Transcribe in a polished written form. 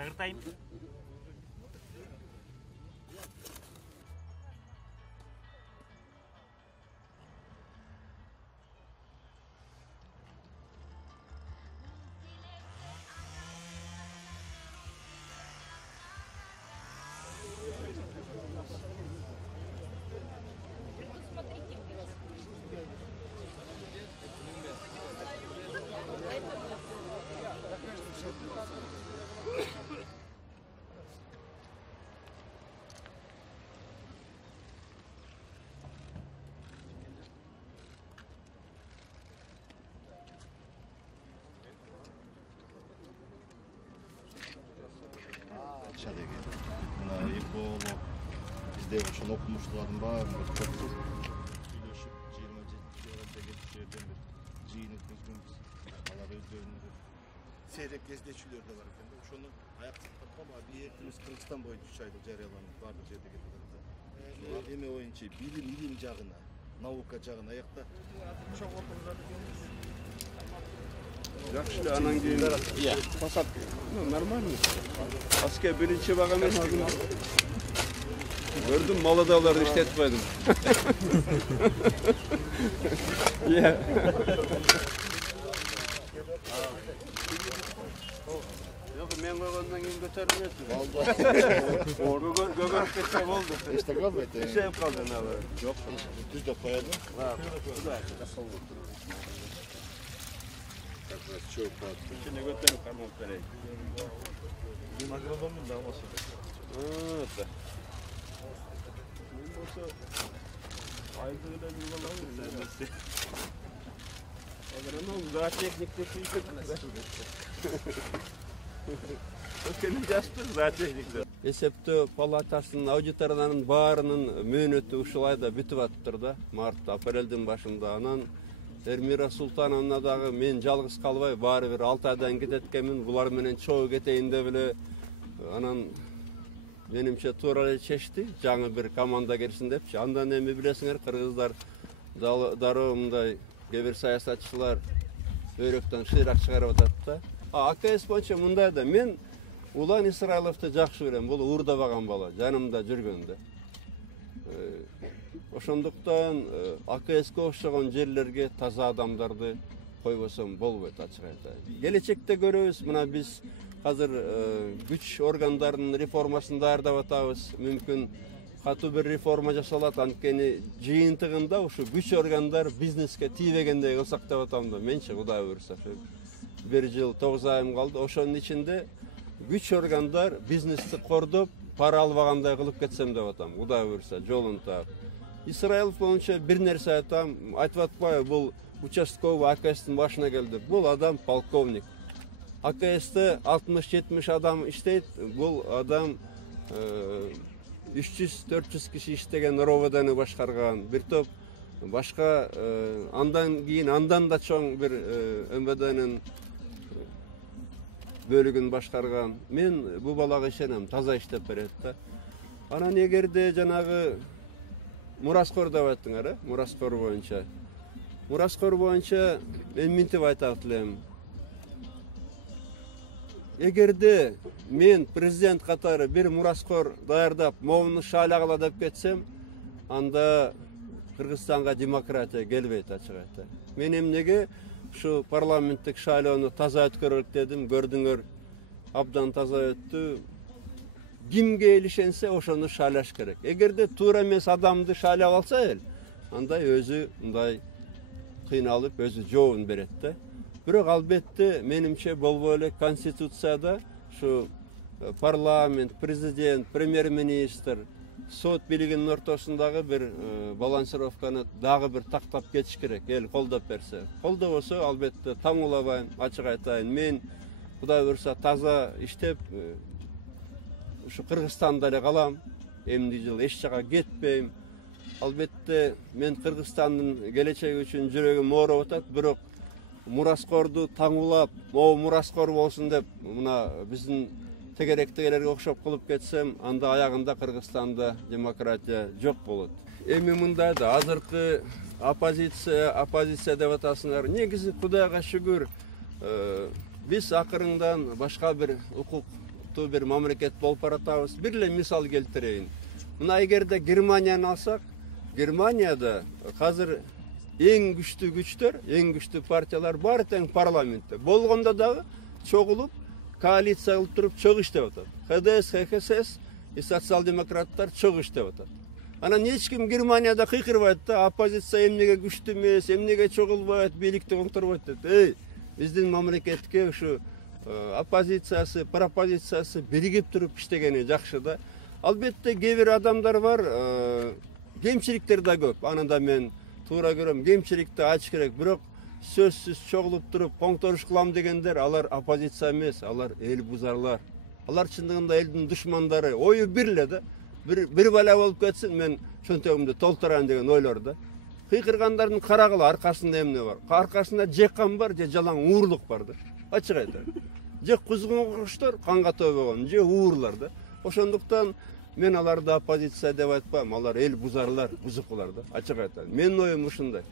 Çağırtayım. Bizde ошону окумуштуулардын баарын топтур сүйлөшүп 27 жерден бир жыйын өткөзгөнбүз. Алар өздөрүнүн сейрек кездечүүлөр да бар экен да. Ошону аяк сактап биетибиз Кыргызстан боюнча 3 айда жарыяланып баардык жерде кетет. Эми оюнча билим жагына, наука жагына аякта чоң отурушат экенбиз. Жақсы, анан кейін посадка. Нормально. Аска биринчи бага мен алдым. Gördüm, Maladağlar'da işletmedim. Ya. Yok, men koygandan keyin götürmüyorsun. Vallahi. Gögörüp ketsem oldu. İşte kalmadı. Şey yap kaldın abi. Yok, düz de koyalım. Ha, bu da. Çok tatlı. İçine götürüp karmam vereyim. Bu agronomun da olması. Evet. Aydın'da bir olan mı? Agronom daha teknikte büyük. Ökenin jastır daha teknikte. Есептөө палатасынын аудиторлорунун баарынын мөөнөтү ушулай да бүтүп атыптыр да. Март, апрелдин башында анан Эрмира Султановна дагы мен жалгыз калбай баары бир 6 айдан кетет экенмин. Булар менен чогуу кетейин деп эле анан менимче туура эле чечти. Жаңы бир команда келсин депчи. Андан эми билесиңер, кыргыздар дароо мындай кээ бир саясатчылар өйрөктөн шыйрак чыгарып атат да. АКС боюнча мындай да, мен Улан Исраиловду жакшы көрөм. Бул уурдабаган бала, жанымда жүргөндө. Ошондуктан АКСке окшогон жерлерге таза адамдарды койбосом болбойт, ачык айтайын. Келечекте көрөбүз, мына биз азыр күч органдарынын реформасын даярдап атабыз. Мүмкүн катуу бир реформа жасалат, анткени жыйынтыгында ушу күч органдар бизнеске тийбегендей кылсак деп атам да. Менчи Кудай буйруса. 1 жыл 9 айым калды. Ошонун ичинде күч органдар бизнести кордоп, пара албагандай кылып кетсем деп атам. Кудай буйруса, жолун таап. Исраилов боюнча бир нерсе айтам, айтып атпайбы, бул участковый АКСтин башына келди. Бул адам полковник. АКСте 60-70 адам иштейт. Бул адам 300-400 киши иштеген РОВДны башкарган. Бир топ башка андан кийин андан да чоң бир МВДнын бөлүгүн башкарган. Мен бу балага ишенем, таза иштеп берет да. Анан эгерде жанагы Мураскор деп айттыңар, Мураскор боюнча. Мураскор боюнча мен минтип айтат элем. Эгерде мен президент катары бир Мураскор даярдап, моуну шаалагыла деп кетсем, анда Кыргызстанга демократия келбейт, ачык айтайын. Мен эмнеге ушу парламенттик шайлоону таза өткөрөлүк дедим, көрдүңөр, абдан таза өттү. Кимге илишенсе ошону шайлаш керек. Эгерде туура эмес адамды шайлап алса эл, андай өзү мындай кыйналып, өзү жообун берет да. Бирок албетте менимче болбой эле конституцияда ушу парламент, президент, премьер-министр, сот бийлигинин ортосундагы бир балансировканы дагы бир тактап кетиш керек. Эл колдоп берсе. Колдобосо албетте таңуулабайм, ачык айтайын. Мен Кудай буйруса таза иштеп ушу Кыргызстанда эле калам. Эмди жыл эч жака кетпейм. Албетте мен Кыргызстандын келечеги үчүн жүрөгүм ооруп атат, бирок Мураскорду таңуулап, могу Мураскор болсун деп мына биздин тегеректегилерге окшоп кылып кетсем, анда аягында Кыргызстанда демократия жок болот. Эми мындай да, азыркы оппозиция деп атасыңар. Негизи Кудайга шүгүр, биз акырыңдан башка бир укук укуктуу бир мамлекет болуп баратабыз. Бир эле мисал келтирейин. Мына эгерде Германияны алсак, Германияда азыр эң күчтүү күчтөр, эң күчтүү партиялар баары тең парламентте. Болгондо дагы чогулуп, коалиция кылып туруп чогуу иштеп атат. ХДС, ХКСС и социал-демократтар чогуу иштеп атат. Анан эч ким Германияда кыйкырбайт да, оппозиция эмнеге күчтүү эмес, эмнеге чогулбайт, бийликти оңторбойт деп. Биздин мамлекетке ушу оппозициясы, пропозициясы биригип туруп иштегени жакшы да. Албетте кээ бир адамдар бар, кемчиликтер да көп. Аны да мен туура көрөм, кемчиликти ачык керек. Бирок сөзсүз чогулуп туруп коңторуш кылам дегендер, алар оппозиция эмес, алар эл бузарлар. Алар чындыгында элдин душмандары. Ою бир эле да. Bir bala olup ketsin, men çöntөгүмдү толтурайын деген ойлор да. Кыйкыргандардын карагыла аркасында эмне бар? Аркасында жеккан бар, же жалаң уурлук бар да. Ачык айтайын. Же кузгунгуштар канга төбөгөн, же уурлар да. Ошондуктан мен аларды оппозиция деп айтпайм, алар эл бузарлар, бузукулар да. Ачык айтайын. Менин оюм ушундай.